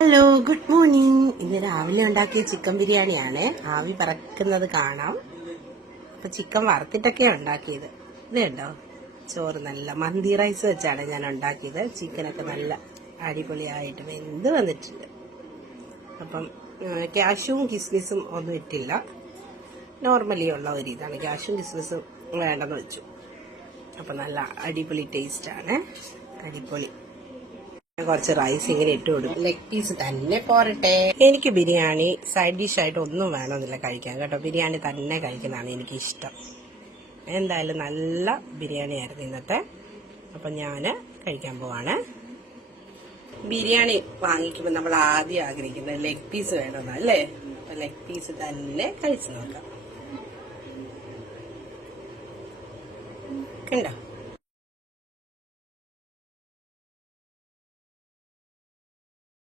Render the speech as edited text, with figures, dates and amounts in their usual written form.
Hello, good morning. ഇന്ന് രാവിലെ ഉണ്ടാക്കിയ ചിക്കൻ ബിരിയാണിയാണ്. ആവി പറക്കുന്നത് കാണാം. അപ്പൊ ചിക്കൻ വറുത്തിട്ടൊക്കെ ഉണ്ടാക്കിയത്. ഇത് കണ്ടോ, ചോറ് നല്ല മന്തി റൈസ് വെച്ചാണ് ഞാൻ ഉണ്ടാക്കിയത്. ചിക്കനൊക്കെ നല്ല അടിപൊളിയായിട്ട് വെന്ത് വന്നിട്ടുണ്ട്. അപ്പം ക്യാഷും കിസ്മിസും ഒന്നും ഇട്ടില്ല, നോർമലി ഉള്ള ഒരു ഇതാണ്. ക്യാഷും കിസ്മിസും വേണ്ടെന്ന് വെച്ചു. അപ്പൊ നല്ല അടിപൊളി ടേസ്റ്റാണ്. അടിപൊളി. കുറച്ച് റൈസ് ഇങ്ങനെ ഇട്ട് കൊടുക്കും. ലെഗ് പീസ് തന്നെ പോരട്ടെ. എനിക്ക് ബിരിയാണി സൈഡ് ഡിഷ് ആയിട്ട് ഒന്നും വേണമെന്നില്ല കഴിക്കാൻ കേട്ടോ. ബിരിയാണി തന്നെ കഴിക്കുന്നതാണ് എനിക്ക് ഇഷ്ടം. എന്തായാലും നല്ല ബിരിയാണി ആയിരുന്നു ഇന്നത്തെ. അപ്പൊ ഞാന് കഴിക്കാൻ പോവാണ്. ബിരിയാണി വാങ്ങിക്കുമ്പോൾ നമ്മൾ ആദ്യം ആഗ്രഹിക്കുന്നത് ലെഗ് പീസ് വേണമെന്നാ അല്ലേ? അപ്പൊ ലെഗ് പീസ് തന്നെ കഴിച്ചു നോക്കാം. കണ്ടോ?